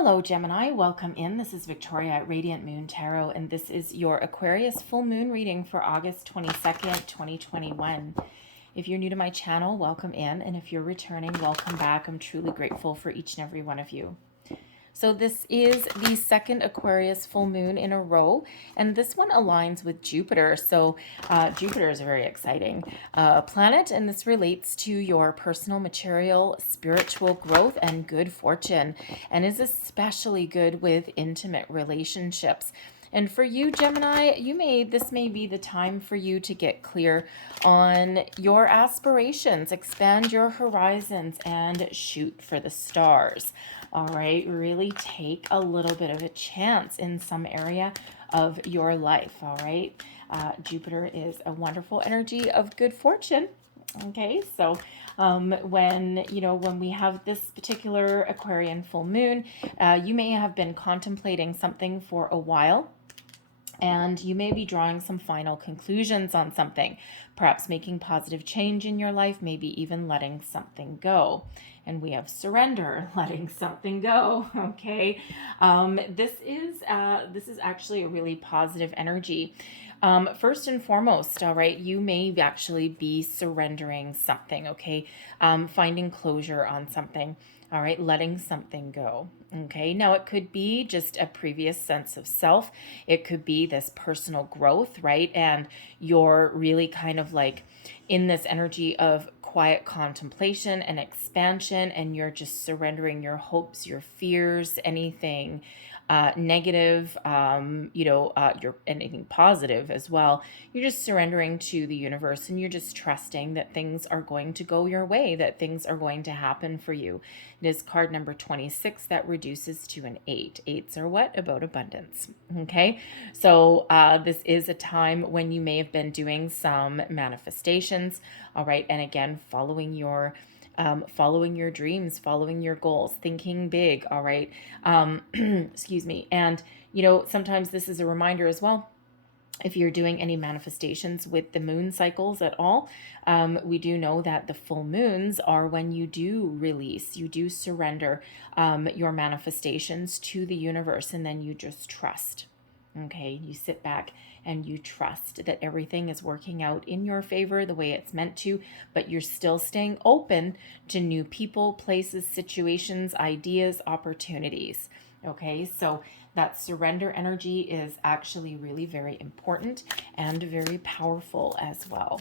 Hello, Gemini. Welcome in. This is Victoria at Radiant Moon Tarot, and this is your Aquarius full moon reading for August 22nd, 2021. If you're new to my channel, welcome in, and if you're returning, welcome back. I'm truly grateful for each and every one of you. So this is the second Aquarius full moon in a row, and this one aligns with Jupiter. So Jupiter is a very exciting planet, and this relates to your personal, material, spiritual growth and good fortune, and is especially good with intimate relationships. And for you, Gemini, this may be the time for you to get clear on your aspirations, expand your horizons, and shoot for the stars. All right, really take a little bit of a chance in some area of your life. All right, Jupiter is a wonderful energy of good fortune. Okay, so when we have this particular Aquarian full moon, you may have been contemplating something for a while, and you may be drawing some final conclusions on something, perhaps making positive change in your life, maybe even letting something go. And we have surrender, letting something go. Okay, this is actually a really positive energy. First and foremost, all right, you may actually be surrendering something. Okay, finding closure on something. All right, letting something go. Okay, now it could be just a previous sense of self. It could be this personal growth, right? And you're really kind of like in this energy of quiet contemplation and expansion, and you're just surrendering your hopes, your fears, anything negative, you're anything positive as well. You're just surrendering to the universe, and you're just trusting that things are going to go your way, that things are going to happen for you. It is card number 26 that reduces to an 8. 8s are what? About abundance. Okay, so this is a time when you may have been doing some manifestations. All right, and again, following your dreams, following your goals, thinking big. All right. Excuse me. And, sometimes this is a reminder as well. If you're doing any manifestations with the moon cycles at all, we do know that the full moons are when you do release, you do surrender your manifestations to the universe, and then you just trust. Okay, you sit back and you trust that everything is working out in your favor the way it's meant to, but you're still staying open to new people, places, situations, ideas, opportunities. Okay, so that surrender energy is actually really very important and very powerful as well.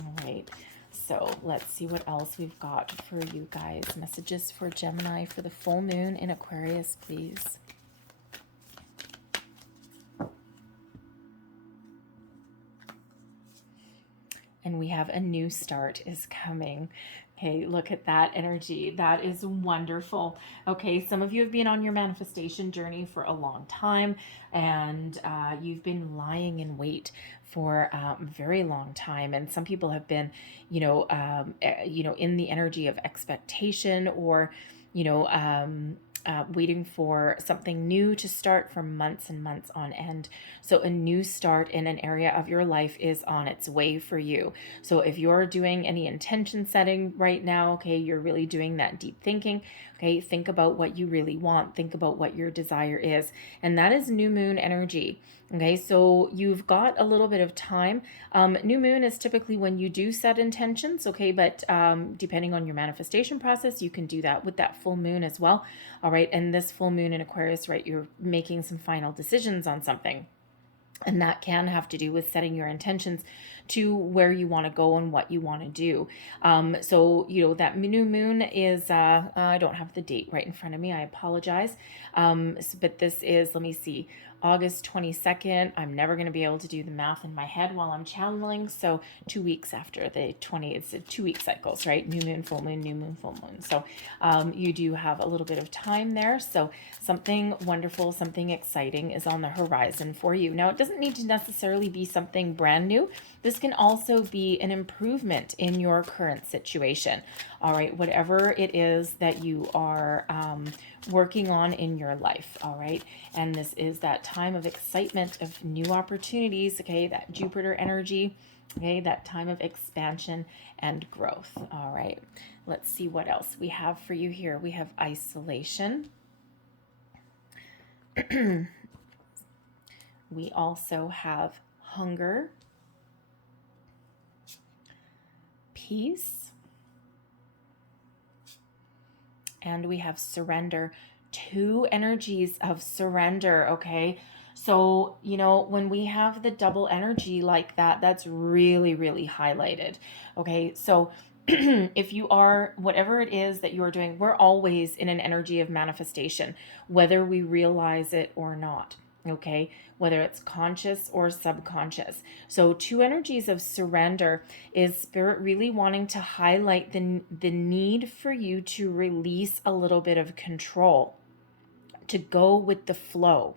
All right, so let's see what else we've got for you guys. Messages for Gemini for the full moon in Aquarius, please. And we have a new start is coming. Okay, look at that energy. That is wonderful. Okay, some of you have been on your manifestation journey for a long time, and you've been lying in wait for a very long time. And some people have been, in the energy of expectation, or, waiting for something new to start for months and months on end. So a new start in an area of your life is on its way for you. So if you're doing any intention setting right now, okay, you're really doing that deep thinking. Okay, think about what you really want. Think about what your desire is. And that is new moon energy. Okay, so you've got a little bit of time. New moon is typically when you do set intentions, okay, but depending on your manifestation process, you can do that with that full moon as well. All right, and this full moon in Aquarius, right, you're making some final decisions on something. And that can have to do with setting your intentions to where you want to go and what you want to do. So, that new moon is, I don't have the date right in front of me. I apologize. But this is, let me see, August 22nd. I'm never going to be able to do the math in my head while I'm channeling. So 2 weeks after the 20, it's 2 week cycles, right? New moon, full moon, new moon, full moon. So you do have a little bit of time there. So something wonderful, something exciting is on the horizon for you. Now, it doesn't need to necessarily be something brand new. This can also be an improvement in your current situation. All right, whatever it is that you are working on in your life. All right, and this is that time of excitement, of new opportunities. Okay, that Jupiter energy. Okay, that time of expansion and growth. All right, let's see what else we have for you here. We have isolation. We also have hunger, peace, and we have surrender. Two energies of surrender, okay? So, when we have the double energy like that, that's really, really highlighted, okay? So, if you are, whatever it is that you are doing, we're always in an energy of manifestation, whether we realize it or not, okay? Whether it's conscious or subconscious. So, two energies of surrender is Spirit really wanting to highlight the need for you to release a little bit of control, to go with the flow.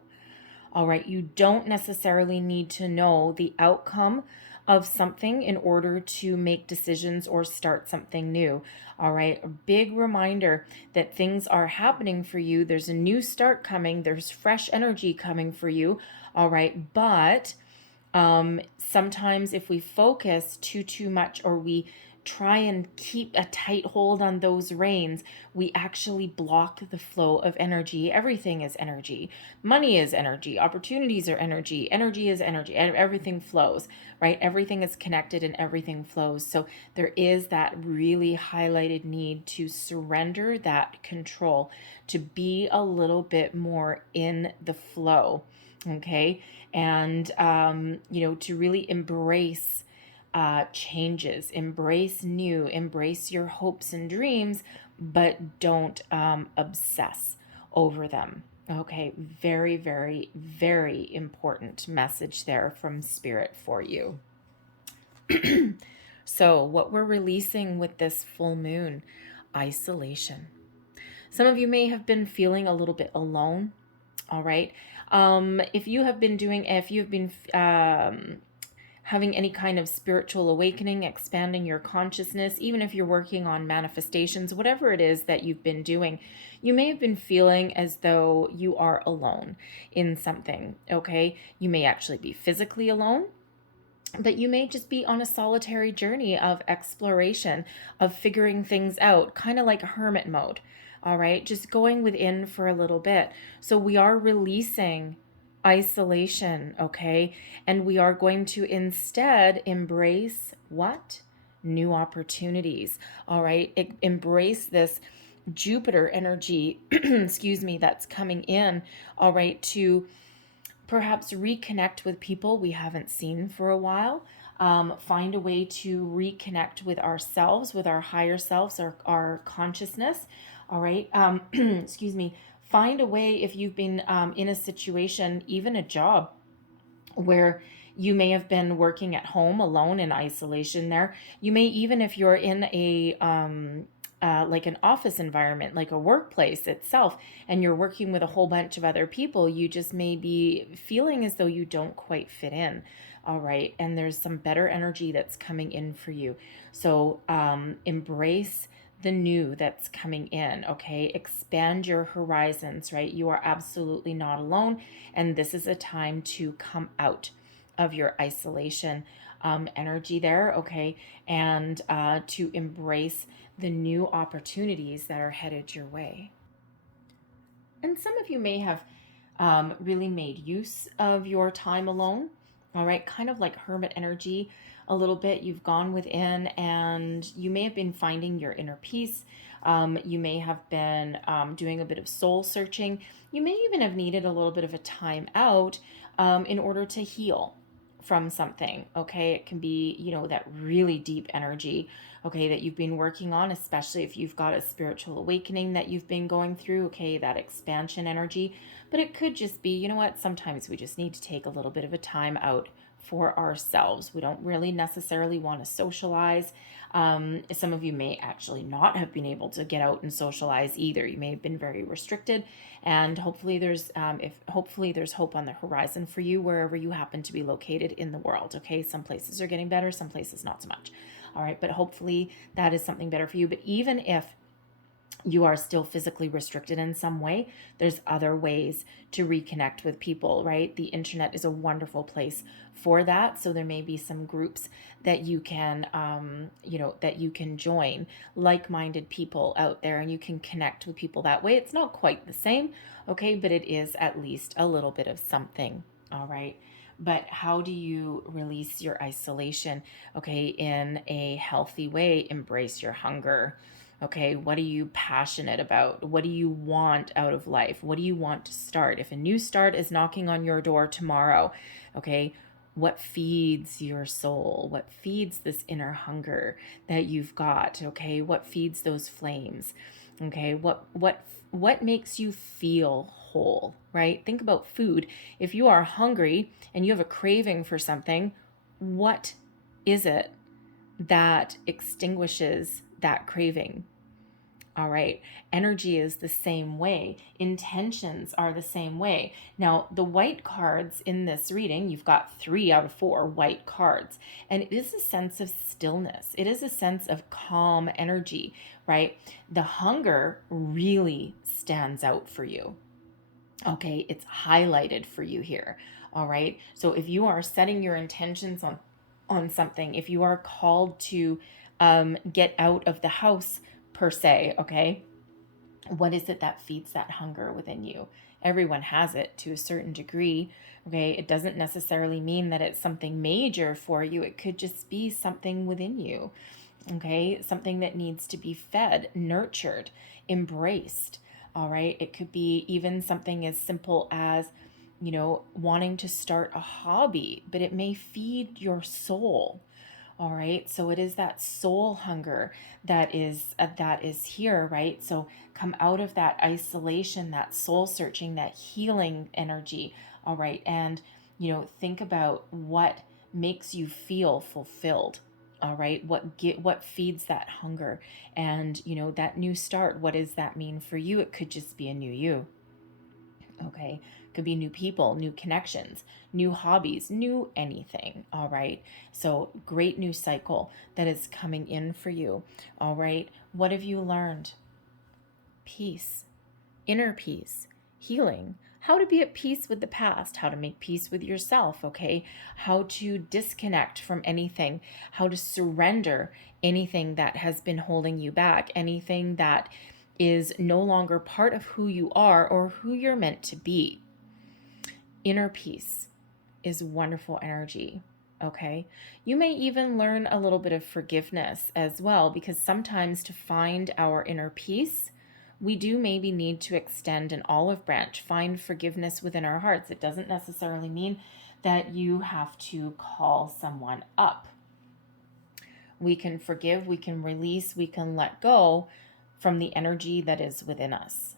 All right, you don't necessarily need to know the outcome of something in order to make decisions or start something new. All right, a big reminder that things are happening for you. There's a new start coming, there's fresh energy coming for you. All right, but sometimes if we focus too much, or we try and keep a tight hold on those reins, we actually block the flow of energy. Everything is energy. Money is energy. Opportunities are energy. Energy is energy. And everything flows, right? Everything is connected and everything flows. So there is that really highlighted need to surrender that control, to be a little bit more in the flow, okay? And, to really embrace changes, embrace new, embrace your hopes and dreams, but don't obsess over them. Okay, very, very, very important message there from Spirit for you. So, what we're releasing with this full moon, isolation. Some of you may have been feeling a little bit alone. All right. If you've been having any kind of spiritual awakening, expanding your consciousness, even if you're working on manifestations, whatever it is that you've been doing, you may have been feeling as though you are alone in something, okay? You may actually be physically alone, but you may just be on a solitary journey of exploration, of figuring things out, kind of like hermit mode, all right? Just going within for a little bit. So we are releasing isolation, okay? And we are going to instead embrace what? New opportunities, all right? Embrace this Jupiter energy, excuse me, that's coming in, all right, to perhaps reconnect with people we haven't seen for a while. Find a way to reconnect with ourselves, with our higher selves, our consciousness. All right. Excuse me. Find a way, if you've been in a situation, even a job, where you may have been working at home alone in isolation there. You may, even if you're in a like an office environment, like a workplace itself, and you're working with a whole bunch of other people, you just may be feeling as though you don't quite fit in. All right. And there's some better energy that's coming in for you. So embrace the new that's coming in, okay? Expand your horizons, right? You are absolutely not alone. And this is a time to come out of your isolation energy there, okay? And to embrace the new opportunities that are headed your way. And some of you may have really made use of your time alone, all right? Kind of like hermit energy a little bit. You've gone within and you may have been finding your inner peace. You may have been doing a bit of soul searching. You may even have needed a little bit of a time out in order to heal from something, okay? It can be, that really deep energy, okay, that you've been working on, especially if you've got a spiritual awakening that you've been going through, okay, that expansion energy. But it could just be, sometimes we just need to take a little bit of a time out for ourselves. We don't really necessarily want to socialize. Some of you may actually not have been able to get out and socialize either. You may have been very restricted, and hopefully there's hope on the horizon for you wherever you happen to be located in the world. Okay, some places are getting better, some places not so much. All right, but hopefully that is something better for you. But even if you are still physically restricted in some way, there's other ways to reconnect with people, right? The internet is a wonderful place for that. So there may be some groups that you can, that you can join, like-minded people out there, and you can connect with people that way. It's not quite the same, okay, but it is at least a little bit of something, all right? But how do you release your isolation, okay, in a healthy way? Embrace your hunger. Okay, what are you passionate about? What do you want out of life? What do you want to start? If a new start is knocking on your door tomorrow, okay, what feeds your soul? What feeds this inner hunger that you've got? Okay, what feeds those flames? Okay, what makes you feel whole, right? Think about food. If you are hungry and you have a craving for something, what is it that extinguishes that craving? All right. Energy is the same way. Intentions are the same way. Now, the white cards in this reading, you've got 3 out of 4 white cards, and it is a sense of stillness. It is a sense of calm energy, right? The hunger really stands out for you. Okay. It's highlighted for you here. All right. So if you are setting your intentions on something, if you are called to get out of the house per se, okay, what is it that feeds that hunger within you? Everyone has it to a certain degree, okay? It doesn't necessarily mean that it's something major for you. It could just be something within you, okay? Something that needs to be fed, nurtured, embraced, all right? It could be even something as simple as, wanting to start a hobby, but it may feed your soul. All right. So it is that soul hunger that is here, right? So come out of that isolation, that soul searching, that healing energy. All right. And think about what makes you feel fulfilled. All right. What feeds that hunger? And that new start, what does that mean for you? It could just be a new you. Okay. Could be new people, new connections, new hobbies, new anything. All right. So great new cycle that is coming in for you. All right. What have you learned? Peace, inner peace, healing, how to be at peace with the past, how to make peace with yourself. Okay. How to disconnect from anything, how to surrender anything that has been holding you back, anything that is no longer part of who you are or who you're meant to be. Inner peace is wonderful energy. Okay. You may even learn a little bit of forgiveness as well, because sometimes to find our inner peace, we do maybe need to extend an olive branch, find forgiveness within our hearts. It doesn't necessarily mean that you have to call someone up. We can forgive, we can release, we can let go from the energy that is within us.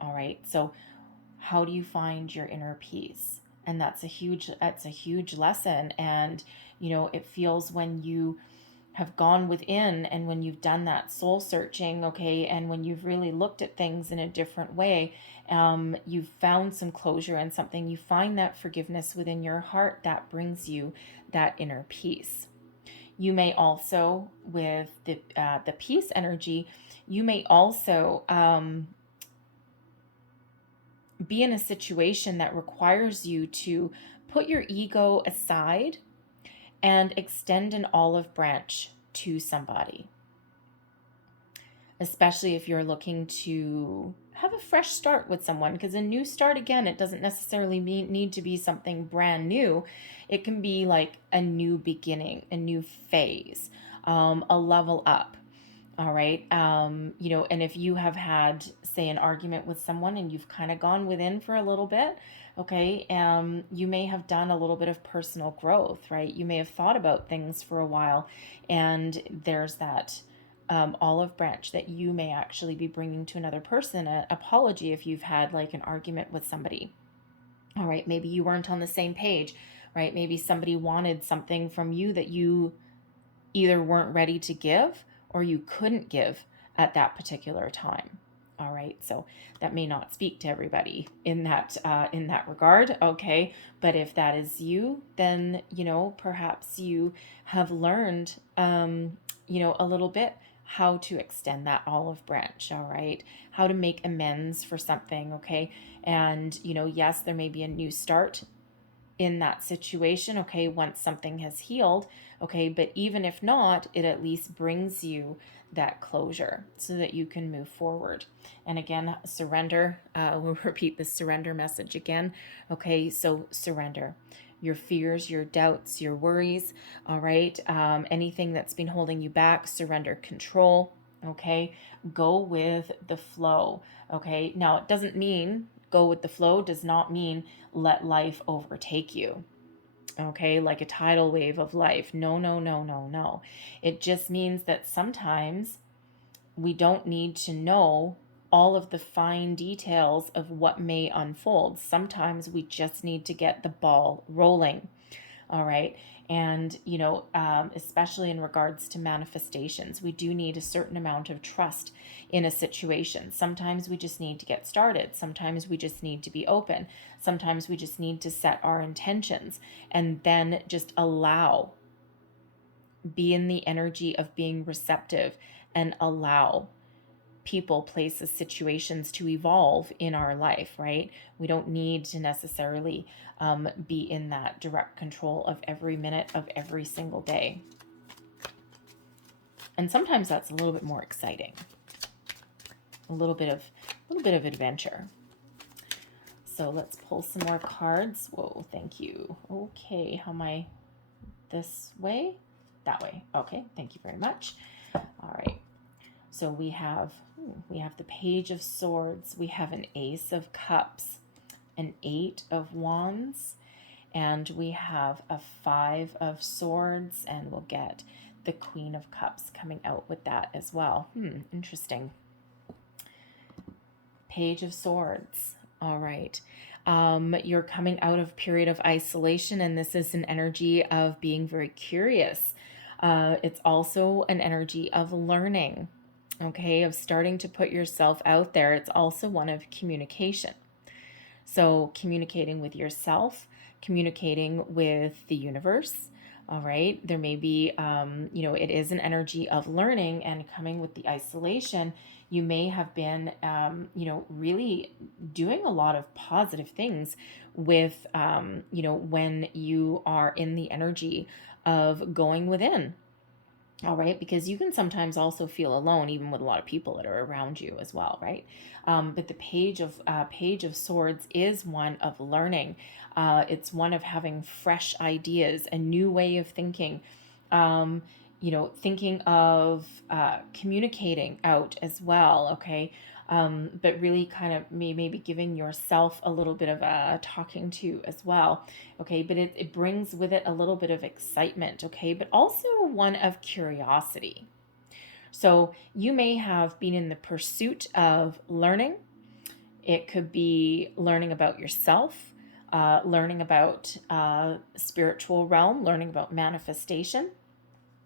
All right. So how do you find your inner peace? And that's a huge lesson. And it feels when you have gone within and when you've done that soul searching, okay, and when you've really looked at things in a different way, you've found some closure and something, you find that forgiveness within your heart that brings you that inner peace. You may also, with the peace energy, you may also be in a situation that requires you to put your ego aside and extend an olive branch to somebody. Especially if you're looking to have a fresh start with someone, because a new start, again, it doesn't necessarily need to be something brand new. It can be like a new beginning, a new phase, a level up. All right. And if you have had, say, an argument with someone and you've kind of gone within for a little bit, okay, you may have done a little bit of personal growth, right? You may have thought about things for a while, and there's that olive branch that you may actually be bringing to another person, an apology if you've had like an argument with somebody. All right. Maybe you weren't on the same page, right? Maybe somebody wanted something from you that you either weren't ready to give or you couldn't give at that particular time. All right. So that may not speak to everybody in that regard. Okay. But if that is you, then, perhaps you have learned, a little bit how to extend that olive branch, all right? How to make amends for something, okay? And, yes, there may be a new start in that situation, okay, once something has healed, okay, but even if not, it at least brings you that closure so that you can move forward. And again, surrender, we'll repeat the surrender message again, okay, so surrender your fears, your doubts, your worries, all right, anything that's been holding you back, surrender control, okay, go with the flow, okay. Now, it doesn't mean, go with the flow does not mean let life overtake you, okay, like a tidal wave of life. No, no, no, no, no. It just means that sometimes we don't need to know all of the fine details of what may unfold. Sometimes we just need to get the ball rolling. All right. And, especially in regards to manifestations, we do need a certain amount of trust in a situation. Sometimes we just need to get started. Sometimes we just need to be open. Sometimes we just need to set our intentions and then just be in the energy of being receptive and allow people, places, situations to evolve in our life, right? We don't need to necessarily be in that direct control of every minute of every single day. And sometimes that's a little bit more exciting. A little bit of adventure. So let's pull some more cards. Whoa, thank you. Okay, how am I? This way? That way. Okay, thank you very much. All right. So we have the Page of Swords, we have an Ace of Cups, an Eight of Wands, and we have a Five of Swords, and we'll get the Queen of Cups coming out with that as well. Interesting. Page of Swords. All right. You're coming out of a period of isolation, and this is an energy of being very curious. It's also an energy of learning, okay, of starting to put yourself out there. It's also one of communication. So communicating with yourself, communicating with the universe, all right? There may be, it is an energy of learning, and coming with the isolation, you may have been, really doing a lot of positive things with, when you are in the energy of going within. All right, because you can sometimes also feel alone, even with a lot of people that are around you as well, right? But the Page of Swords is one of learning. It's one of having fresh ideas, a new way of thinking. Thinking of communicating out as well. Okay. But really kind of maybe giving yourself a little bit of a talking to as well. Okay, but it brings with it a little bit of excitement, okay, but also one of curiosity. So you may have been in the pursuit of learning. It could be learning about yourself, learning about spiritual realm, learning about manifestation.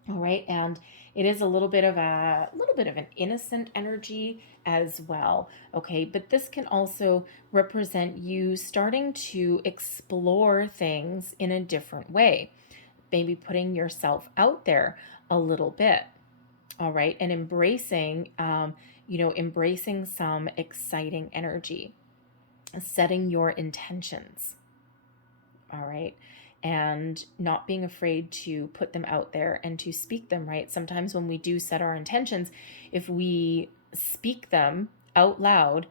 All right, and it is a little bit of an innocent energy as well, okay, but this can also represent you starting to explore things in a different way, maybe putting yourself out there a little bit, all right, and embracing some exciting energy, setting your intentions, all right, and not being afraid to put them out there and to speak them, right? Sometimes when we do set our intentions, if we speak them out loud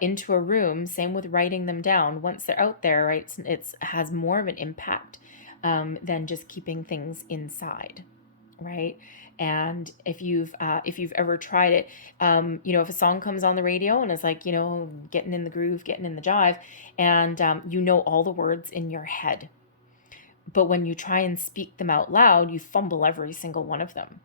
into a room, same with writing them down, once they're out there, right, it has more of an impact than just keeping things inside, right? And if you've ever tried it, if a song comes on the radio and it's like, getting in the groove, getting in the jive, and all the words in your head, but when you try and speak them out loud, you fumble every single one of them.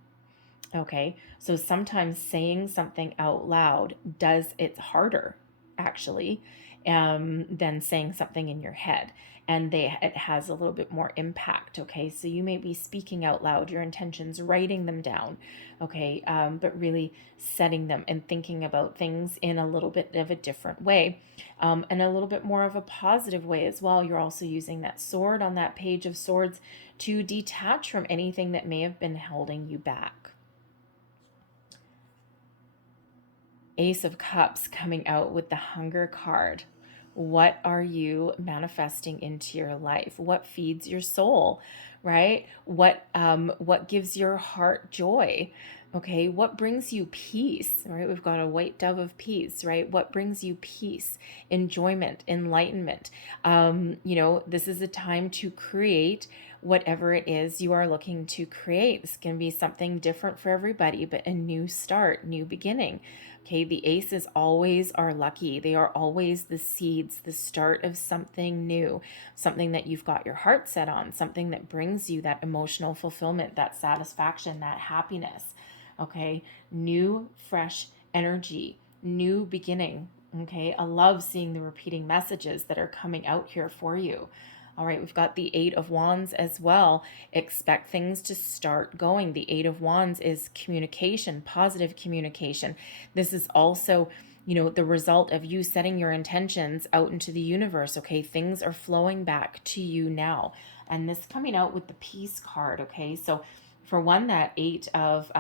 Okay, so sometimes saying something out loud it's harder, actually, than saying something in your head, and it has a little bit more impact. Okay, so you may be speaking out loud your intentions, writing them down, okay, but really setting them and thinking about things in a little bit of a different way, and a little bit more of a positive way as well. You're also using that sword on that Page of Swords to detach from anything that may have been holding you back. Ace of Cups coming out with the Hunger card. What are you manifesting into your life? What feeds your soul, right? What gives your heart joy? Okay, what brings you peace, right? We've got a white dove of peace, right? What brings you peace, enjoyment, enlightenment? This is a time to create whatever it is you are looking to create. This can be something different for everybody, but a new start, new beginning. Okay, the aces always are lucky. They are always the seeds, the start of something new, something that you've got your heart set on, something that brings you that emotional fulfillment, that satisfaction, that happiness. Okay, new, fresh energy, new beginning. Okay, I love seeing the repeating messages that are coming out here for you. All right, we've got the Eight of Wands as well. Expect things to start going. The Eight of Wands is communication, positive communication. This is also, the result of you setting your intentions out into the universe. Okay, things are flowing back to you now. And this coming out with the Peace card. Okay, so for one, that eight of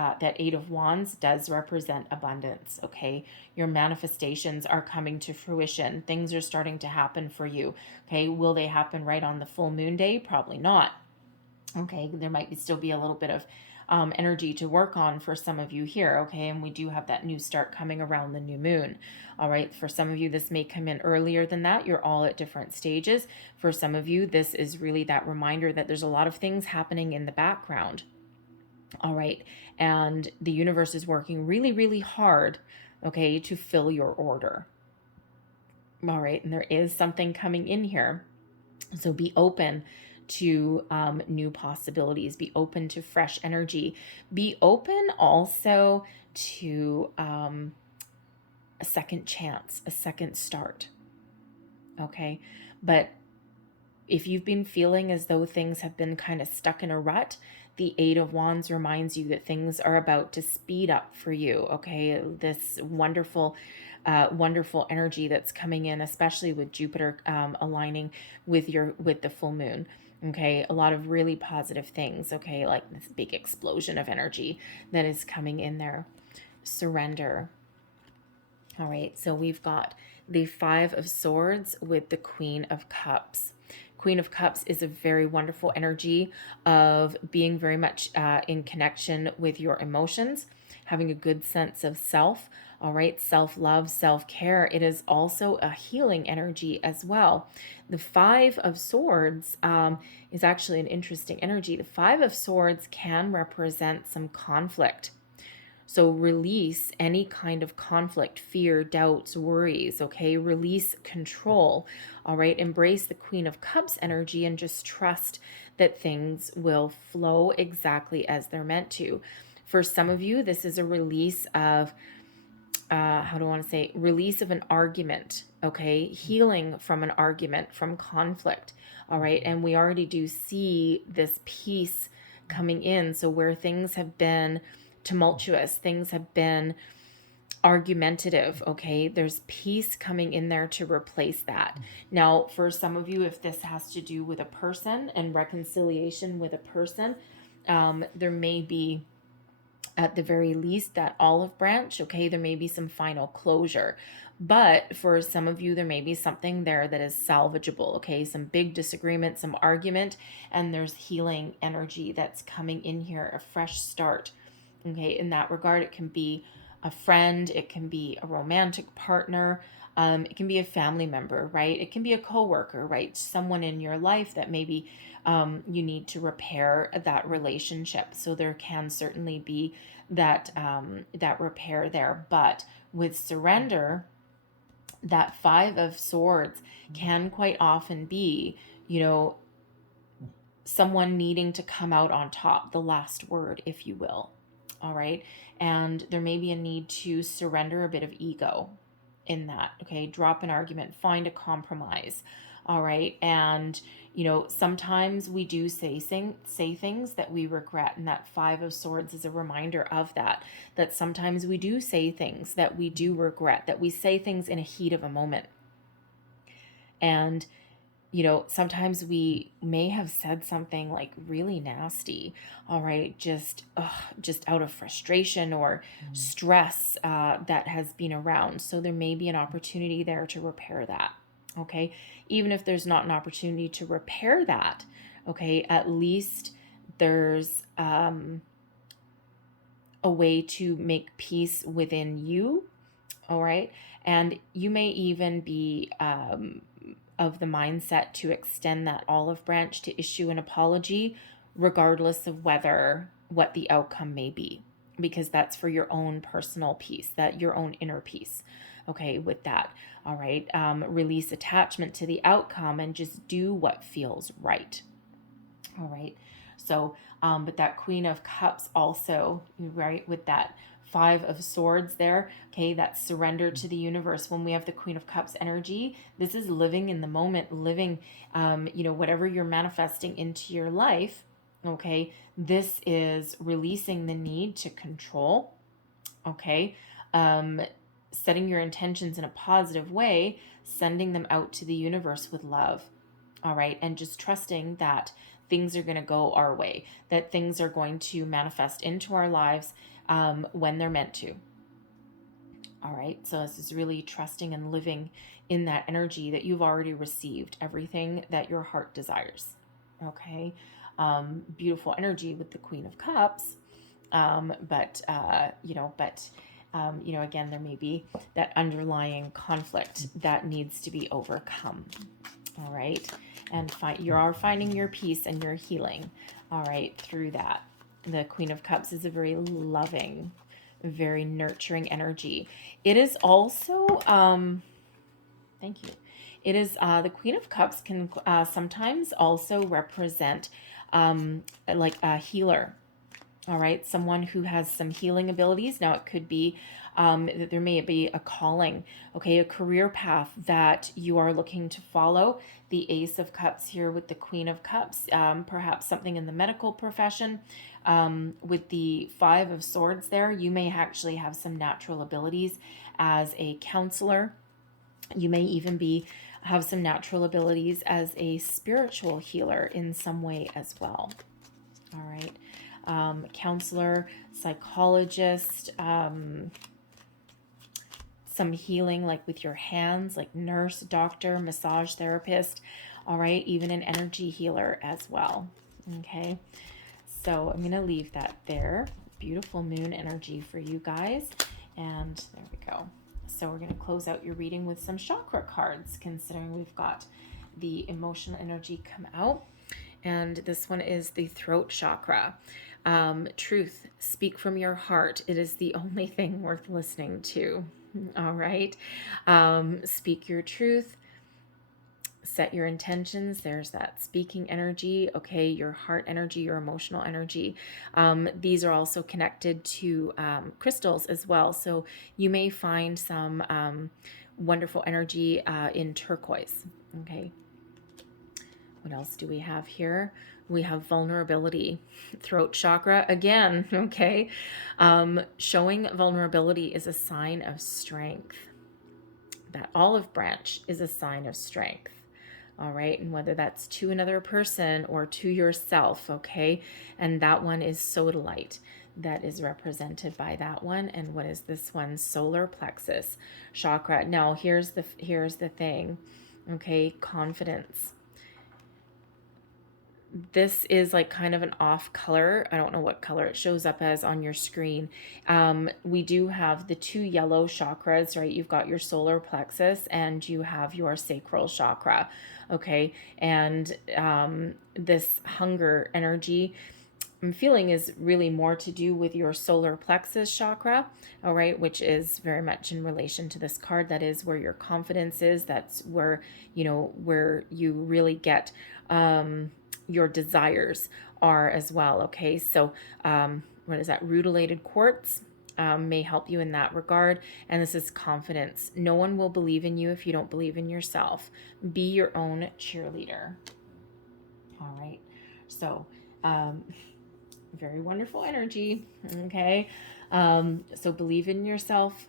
wands does represent abundance. Okay, your manifestations are coming to fruition. Things are starting to happen for you. Okay, will they happen right on the full moon day? Probably not. Okay, there might still be a little bit of energy to work on for some of you here. Okay, and we do have that new start coming around the new moon. All right, for some of you, this may come in earlier than that. You're all at different stages. For some of you, this is really that reminder that there's a lot of things happening in the background. All right. And the universe is working really, really hard, okay, to fill your order. All right. And there is something coming in here. So be open to new possibilities. Be open to fresh energy. Be open also to a second chance, a second start. Okay. But if you've been feeling as though things have been kind of stuck in a rut, the Eight of Wands reminds you that things are about to speed up for you. Okay, this wonderful energy that's coming in, especially with Jupiter aligning with the full moon. Okay, a lot of really positive things. Okay, like this big explosion of energy that is coming in there. Surrender. All right, so we've got the Five of Swords with the Queen of Cups. Queen of Cups is a very wonderful energy of being very much in connection with your emotions, having a good sense of self, all right, self-love, self-care. It is also a healing energy as well. The Five of Swords is actually an interesting energy. The Five of Swords can represent some conflict. So release any kind of conflict, fear, doubts, worries, okay? Release control, all right? Embrace the Queen of Cups energy and just trust that things will flow exactly as they're meant to. For some of you, this is a release of, release of an argument, okay? Healing from an argument, from conflict, all right? And we already do see this peace coming in. So where things have been tumultuous, things have been argumentative, okay, there's peace coming in there to replace that. Now, for some of you, if this has to do with a person and reconciliation with a person, there may be, at the very least, that olive branch, okay, there may be some final closure. But for some of you, there may be something there that is salvageable, okay, some big disagreement, some argument, and there's healing energy that's coming in here, a fresh start. Okay, in that regard, it can be a friend, it can be a romantic partner, it can be a family member, right? It can be a coworker, right? Someone in your life that maybe you need to repair that relationship. So there can certainly be that repair there. But with surrender, that Five of Swords can quite often be, someone needing to come out on top, the last word, if you will. All right. And there may be a need to surrender a bit of ego in that. Okay. Drop an argument, find a compromise. All right. And, sometimes we do say things that we regret. And that Five of Swords is a reminder of that sometimes we do say things that we do regret, that we say things in a heat of a moment. And sometimes we may have said something like really nasty, all right, just out of frustration or stress that has been around. So there may be an opportunity there to repair that, okay? Even if there's not an opportunity to repair that, okay, at least there's a way to make peace within you, all right? And you may even be of the mindset to extend that olive branch to issue an apology, regardless of what the outcome may be, because that's for your own personal peace, that your own inner peace. Okay, with that, all right. Release attachment to the outcome and just do what feels right. All right. So, but that Queen of Cups also, right, with that Five of Swords there, okay, that's surrender to the universe. When we have the Queen of Cups energy, this is living in the moment, living, whatever you're manifesting into your life, okay, this is releasing the need to control, okay, setting your intentions in a positive way, sending them out to the universe with love, all right, and just trusting that things are going to go our way, that things are going to manifest into our lives when they're meant to. All right, so this is really trusting and living in that energy that you've already received everything that your heart desires. Okay, beautiful energy with the Queen of Cups, but again, there may be that underlying conflict that needs to be overcome. All right, and you are finding your peace and your healing, all right, through that. The Queen of Cups is a very loving, very nurturing energy. It is also, thank you. It is, the Queen of Cups can sometimes also represent like a healer. All right, someone who has some healing abilities. Now, it could be that there may be a calling, okay, a career path that you are looking to follow. The Ace of Cups here with the Queen of Cups, perhaps something in the medical profession. With the Five of Swords there, you may actually have some natural abilities as a counselor. You may even have some natural abilities as a spiritual healer in some way as well. All right. Counselor, psychologist, some healing like with your hands, like nurse, doctor, massage therapist, all right, even an energy healer as well. Okay, so I'm going to leave that there. Beautiful moon energy for you guys. And there we go. So we're going to close out your reading with some chakra cards, considering we've got the emotional energy come out. And this one is the throat chakra. Truth, speak from your heart. It is the only thing worth listening to. All right. Speak your truth. Set your intentions. There's that speaking energy. Okay. Your heart energy, your emotional energy. These are also connected to crystals as well. So you may find some wonderful energy in turquoise. Okay. What else do we have here? We have vulnerability, throat chakra again, okay? Showing vulnerability is a sign of strength. That olive branch is a sign of strength, all right? And whether that's to another person or to yourself, okay? And that one is sodalite. That is represented by that one. And what is this one? Solar plexus chakra. Now, here's the thing, okay? Confidence. This is like kind of an off color. I don't know what color it shows up as on your screen. We do have the two yellow chakras, right? You've got your solar plexus and you have your sacral chakra, okay? And this hunger energy, I'm feeling, is really more to do with your solar plexus chakra, all right, which is very much in relation to this card. That is where your confidence is. That's where, where you really get your desires are as well, okay? So what is that? Rutilated quartz may help you in that regard. And this is confidence. No one will believe in you if you don't believe in yourself. Be your own cheerleader. All right. So very wonderful energy, okay? So believe in yourself.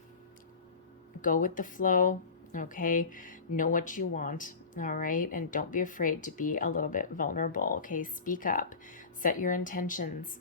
Go with the flow, okay? Know what you want, all right? And don't be afraid to be a little bit vulnerable, okay? Speak up, set your intentions.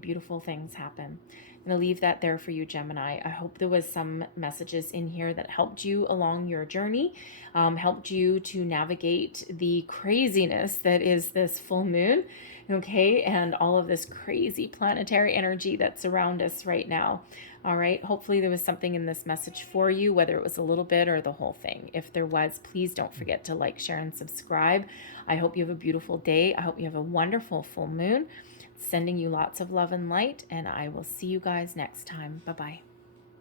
Beautiful things happen. I'm going to leave that there for you, Gemini. I hope there was some messages in here that helped you along your journey, helped you to navigate the craziness that is this full moon, okay, and all of this crazy planetary energy that's around us right now. All right, hopefully there was something in this message for you, whether it was a little bit or the whole thing. If there was, please don't forget to like, share, and subscribe. I hope you have a beautiful day. I hope you have a wonderful full moon. Sending you lots of love and light, and I will see you guys next time. Bye-bye.